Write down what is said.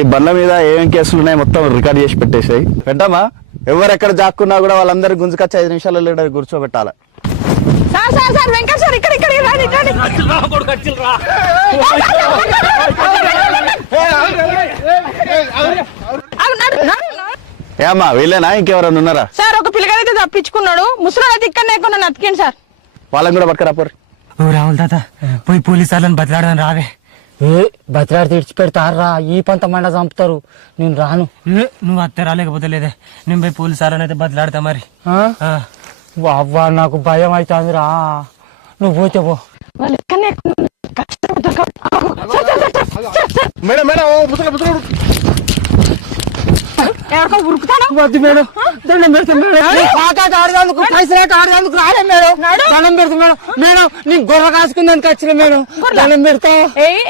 ఈ బండ్ల మీద ఏమేం కేసులు ఉన్నాయి మొత్తం రికార్డ్ చేసి పెట్టేసాయి. పెట్టామా? ఎవరెక్కడ జాక్కున్నా కూడా వాళ్ళందరూ గుంజుకొచ్చి 5 నిమిషాలలో కూర్చోబెట్టాలి. ఏమ్మా వీళ్ళేనా ఇంకెవరన్నా ఉన్నారా? సార్ ఒక పిల్లగాడైతే తప్పించుకున్నాడు, ముసలాడు అయితే ఇక్కడ లేకుండా అతికింది సార్. వాళ్ళని కూడా పట్టుకురా పోరు. రాహుల్ తాత పోయి పోలీసు వాళ్ళని బతిలాడని రావే. బతిలాడి తెడిచి పెడతారా? ఈ పంత మండ చంపుతారు. నేను రాను. నువ్వు అత్తే రాలేకపోతే లేదే, నేను పోయి పోలీసు వాళ్ళని అయితే బతిలాడతా మరి. అవ్వా నాకు భయం అవుతుందిరా. నువ్వు పోతే పో. మేడం మేడం వద్దు మేడం, దండం పెడతాం మేడం. ఆడేందుకు పైసలు ఆడేందుకు రాలే మేడం. దండం పెడతాం మేడం. మేడం నీ గొర్రె కాసుకుందానికి వచ్చిన మేడం. దండం పెడతా.